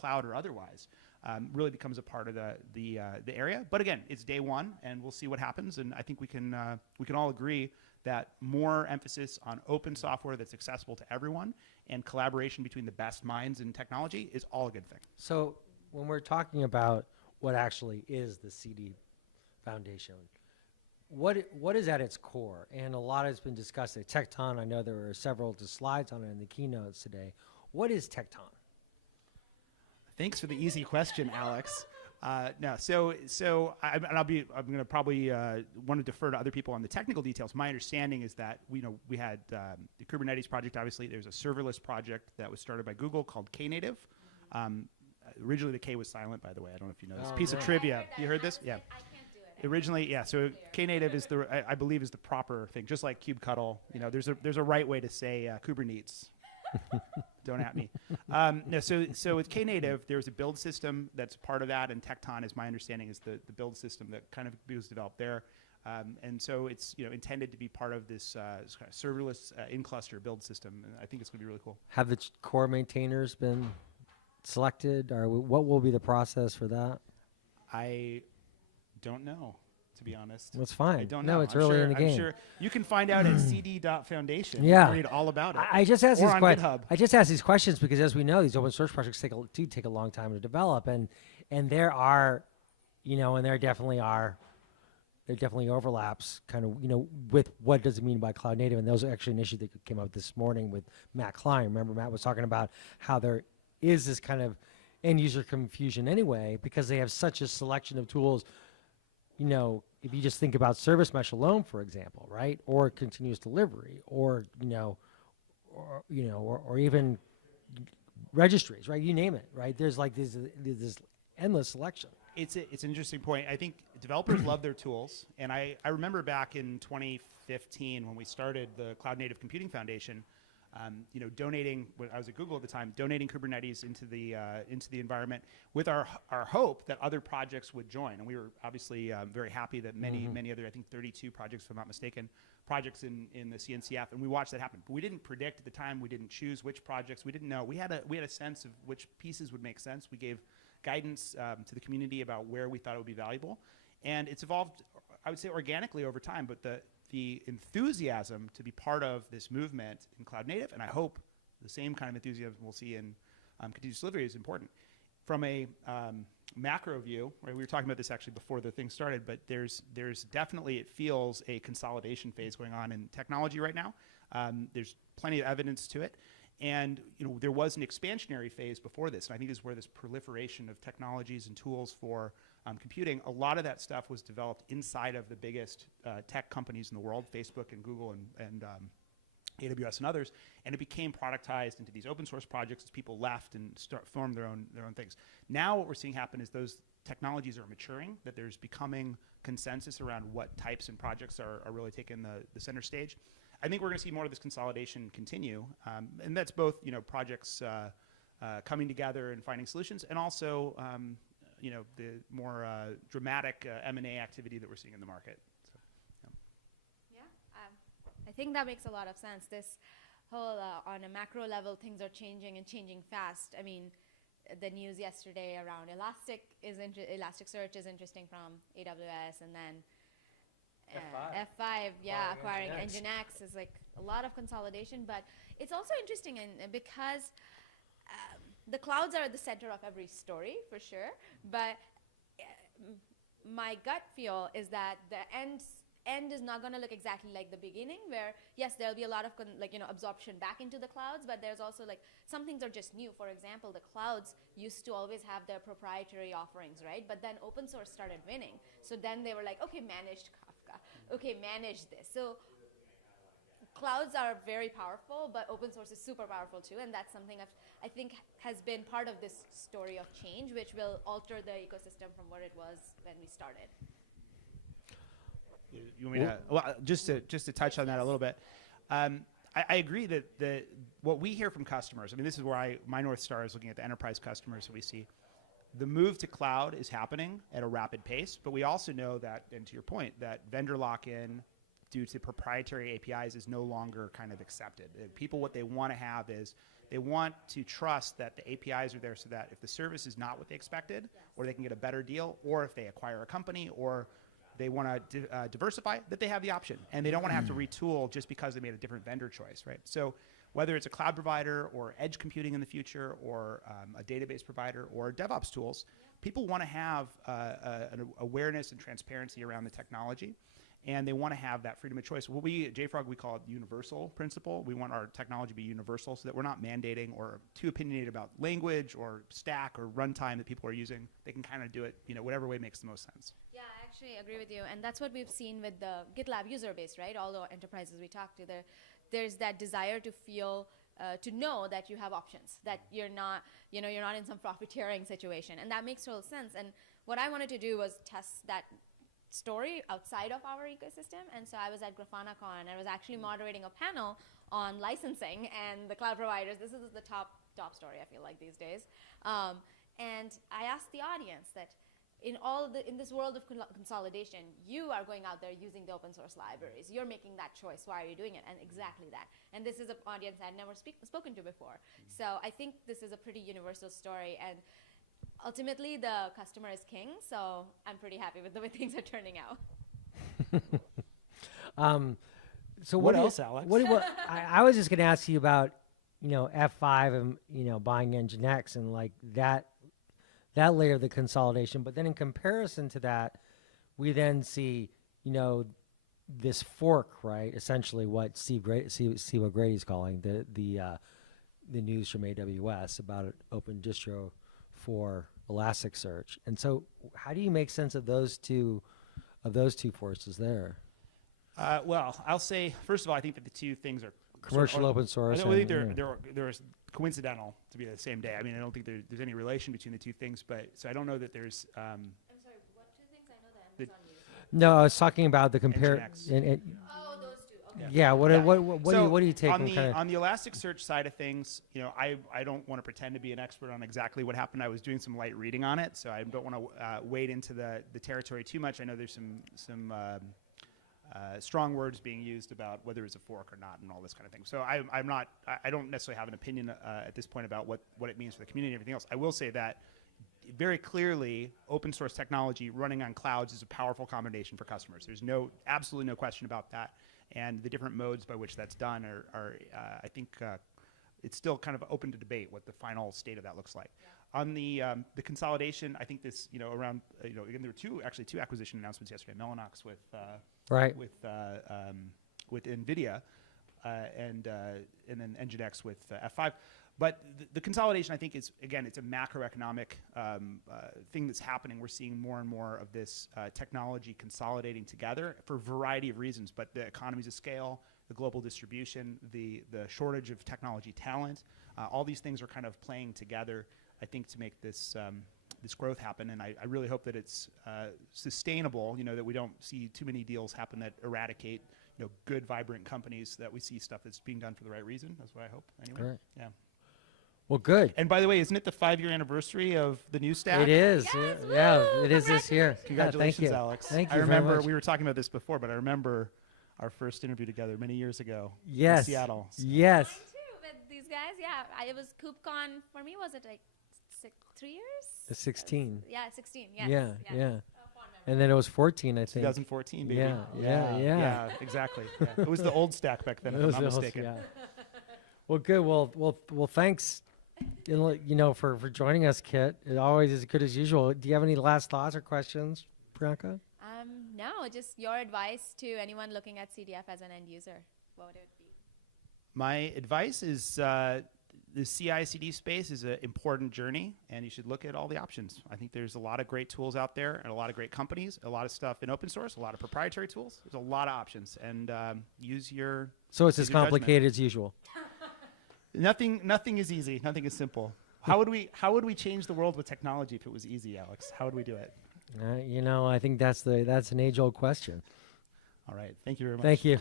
cloud or otherwise, really becomes a part of the area. But again, it's day one, and we'll see what happens. And I think we can all agree that more emphasis on open software that's accessible to everyone and collaboration between the best minds in technology is all a good thing. So when we're talking about what actually is the CD Foundation, what is at its core? And a lot has been discussed at Tecton. I know there were several slides on it in the keynotes today. What is Tecton? Thanks for the easy question, Alex. No, so I'm going to probably want to defer to other people on the technical details. My understanding is that we had the Kubernetes project. Obviously, there's a serverless project that was started by Google called Knative. Originally, the K was silent, by the way. I don't know if you know this piece of trivia. You heard this? Yeah. I can't do it. Originally, yeah. So Knative is I believe is the proper thing, just like kubectl. There's a right way to say Kubernetes. Don't at me. No, so with Knative, there's a build system that's part of that, and Tecton, as my understanding, is the build system that kind of was developed there. And so it's intended to be part of this kind of serverless in-cluster build system. And I think it's going to be really cool. Have the core maintainers been selected, or what will be the process for that? I don't know, to be honest. That's fine. I don't know. No, it's early in the game. I'm sure you can find out at cd.foundation. Yeah. You can read all about it. I just asked Or these on questions. GitHub. I just asked these questions because, as we know, these open source projects take a long time to develop, and there are, and there definitely overlaps, kind of, with what does it mean by cloud native, and those are actually an issue that came up this morning with Matt Klein. Remember, Matt was talking about how there is this kind of end user confusion anyway because they have such a selection of tools. If you just think about service mesh alone, for example, right, or continuous delivery, or or even registries, right? You name it, right? There's like this endless selection. It's an interesting point. I think developers love their tools, and I remember back in 2015 when we started the Cloud Native Computing Foundation. Donating. When I was at Google at the time, donating Kubernetes into the environment with our hope that other projects would join, and we were obviously very happy that many other, I think 32 projects, if I'm not mistaken, projects in the CNCF, and we watched that happen. But we didn't predict at the time. We didn't choose which projects. We didn't know. We had a sense of which pieces would make sense. We gave guidance to the community about where we thought it would be valuable, and it's evolved, I would say, organically over time. But the enthusiasm to be part of this movement in Cloud Native, and I hope the same kind of enthusiasm we'll see in continuous delivery, is important. From a macro view, right, we were talking about this actually before the thing started, but there's definitely, it feels, a consolidation phase going on in technology right now. There's plenty of evidence to it. And there was an expansionary phase before this, and I think this is where this proliferation of technologies and tools for computing, a lot of that stuff was developed inside of the biggest tech companies in the world, Facebook and Google and AWS and others, and it became productized into these open source projects as people left and formed their own things. Now what we're seeing happen is those technologies are maturing, that there's becoming consensus around what types and projects are really taking the center stage. I think we're going to see more of this consolidation continue, and that's both projects coming together and finding solutions, and also the more dramatic M&A activity that we're seeing in the market. I think that makes a lot of sense. This whole, on a macro level, things are changing and changing fast. I mean, the news yesterday around Elasticsearch is interesting from AWS, and then F5, acquiring Nginx is like a lot of consolidation. But it's also interesting because the clouds are at the center of every story, for sure. But my gut feel is that the end is not going to look exactly like the beginning, where yes, there'll be a lot of absorption back into the clouds, but there's also some things are just new. For example, the clouds used to always have their proprietary offerings, right? But then open source started winning, so then they were like, okay, managed Kafka, okay, manage this. So clouds are very powerful, but open source is super powerful too, and that's something I think has been part of this story of change, which will alter the ecosystem from what it was when we started. You want me to? Well, just to touch on that a little bit. I agree that what we hear from customers, I mean, this is where my North Star is looking at the enterprise customers that we see. The move to cloud is happening at a rapid pace, but we also know that, and to your point, that vendor lock-in due to proprietary APIs is no longer kind of accepted. People, what they want to have is They want to trust that the APIs are there so that if the service is not what they expected, or they can get a better deal, or if they acquire a company, or they want to diversify, that they have the option. And they don't want to have to retool just because they made a different vendor choice, right? So whether it's a cloud provider or edge computing in the future or a database provider or DevOps tools, people want to have an awareness and transparency around the technology. And they want to have that freedom of choice. What we at JFrog, we call it universal principle. We want our technology to be universal so that we're not mandating or too opinionated about language or stack or runtime that people are using. They can kind of do it, whatever way makes the most sense. Yeah, I actually agree with you. And that's what we've seen with the GitLab user base, right? All the enterprises we talk to, there's that desire to feel, to know that you have options, that you're not in some profiteering situation. And that makes total sense. And what I wanted to do was test that story outside of our ecosystem. And so I was at GrafanaCon and I was actually moderating a panel on licensing and the cloud providers. This is the top story, I feel like, these days. And I asked the audience that in this world of consolidation, you are going out there using the open source libraries. You're making that choice. Why are you doing it? And exactly that. And this is an audience I'd never spoken to before. So I think this is a pretty universal story. And ultimately, the customer is king, so I'm pretty happy with the way things are turning out. So What else, Alex? I was just going to ask you about, F5 and, buying Nginx and like that layer of the consolidation. But then in comparison to that, we then see, this fork, right? Essentially what Steve O'Grady's calling the news from AWS about an open distro for Elasticsearch. And so how do you make sense of those two forces there? Well, I'll say, first of all, I think that the two things are Commercial open source. I think they're coincidental to be the same day. I mean, I don't think there's any relation between the two things, so I don't know that there's... I'm sorry, what two things? I know that Amazon uses. No, I was talking about the Nginx. Oh, those two. Okay. Yeah. What do you take on the Elasticsearch side of things? I don't want to pretend to be an expert on exactly what happened. I was doing some light reading on it, so I don't want to wade into the territory too much. I know there's some strong words being used about whether it's a fork or not, and all this kind of thing. So I don't necessarily have an opinion at this point about what it means for the community and everything else. I will say that very clearly, open source technology running on clouds is a powerful combination for customers. There's absolutely no question about that. And the different modes by which that's done are I think, it's still kind of open to debate what the final state of that looks like. Yeah. On the consolidation, I think this, again, there were two acquisition announcements yesterday. Mellanox with NVIDIA, and then Nginx with F5. But the consolidation, I think, is, again, it's a macroeconomic thing that's happening. We're seeing more and more of this technology consolidating together for a variety of reasons, but the economies of scale, the global distribution, the shortage of technology talent, all these things are kind of playing together, I think, to make this growth happen. And I really hope that it's sustainable, that we don't see too many deals happen that eradicate good, vibrant companies, that we see stuff that's being done for the right reason. That's what I hope, anyway. Right. Yeah. Well, good. And by the way, isn't it the 5-year anniversary of the new stack? It is. Yes, Yeah, it is this year. Congratulations, Yeah, thank you. Alex. Thank you I remember very much. we were talking about this before, but I remember our first interview together many years ago Yes. in Seattle. So. Yes. Mine too, with these guys. Yeah, it was KubeCon. For me, was it like 3 years? 16. Yeah, 16. Yes. Yeah. Fond memory. And then it was 14, I think. 2014, baby. Yeah. Exactly. Yeah. It was the old stack back then, It if I'm was not the whole- mistaken. yeah. Well, good. Well, thanks. For joining us, Kit. It always is good as usual. Do you have any last thoughts or questions, Priyanka? No, just your advice to anyone looking at CDF as an end user. What would it be? My advice is the CI/CD space is an important journey, and you should look at all the options. I think there's a lot of great tools out there and a lot of great companies, a lot of stuff in open source, a lot of proprietary tools. There's a lot of options, and use your So it's use as your judgment. complicated as usual. Nothing is easy. Nothing is simple. How would we change the world with technology if it was easy, Alex? How would we do it? I think that's an age-old question. All right. Thank you very much. Thank you.